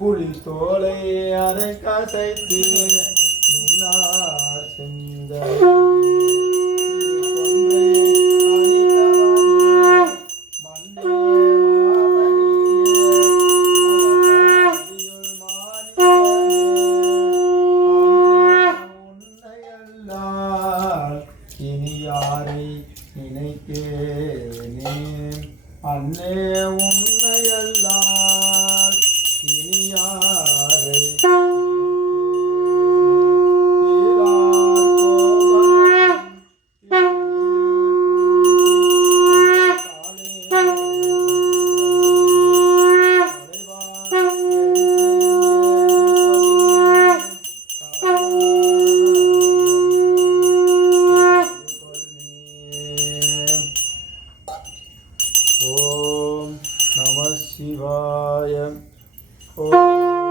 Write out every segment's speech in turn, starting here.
புலி தோலை அரை கசைத்து நின்னார் செந்த அன்னே உன்னையல்லால் இனி யாரை ஓம் நம சிவாய. ஓம் நம சிவாய.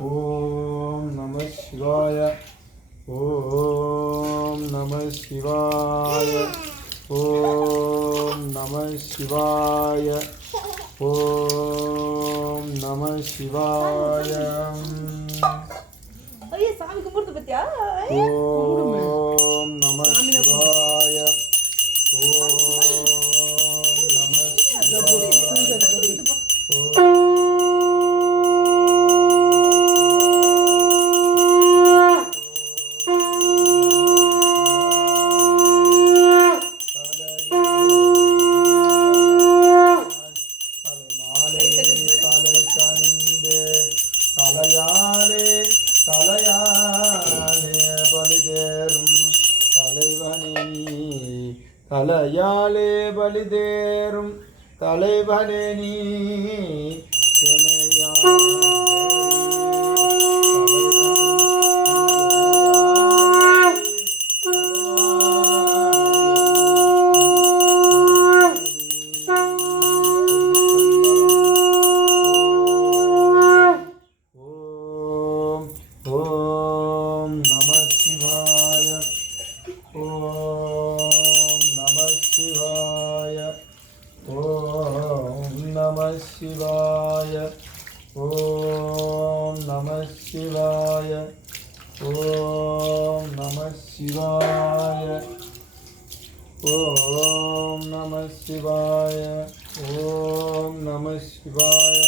ஓம் நம சிவாய. ஓம் நம சிவாய. ஓம் நம சிவாய. ஓம் நம சிவாய. ஐயா சாமி கும்பிடுறது பத்தியா? ஓம் நம சிவாய. ஓம் நம தலையாலே தலையாலே பலிதேறும் தலைவனே தலையாலே பலிதேறும் தலைவனே நீ ஓம் நம சிவாய. ஓம் நம சிவாய. ஓம் நம சிவாய. ஓம் நம சிவாய. ஓம் நம சிவாய. ஓம் நம சிவாய. ஓம் நம சிவாய.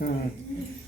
ம்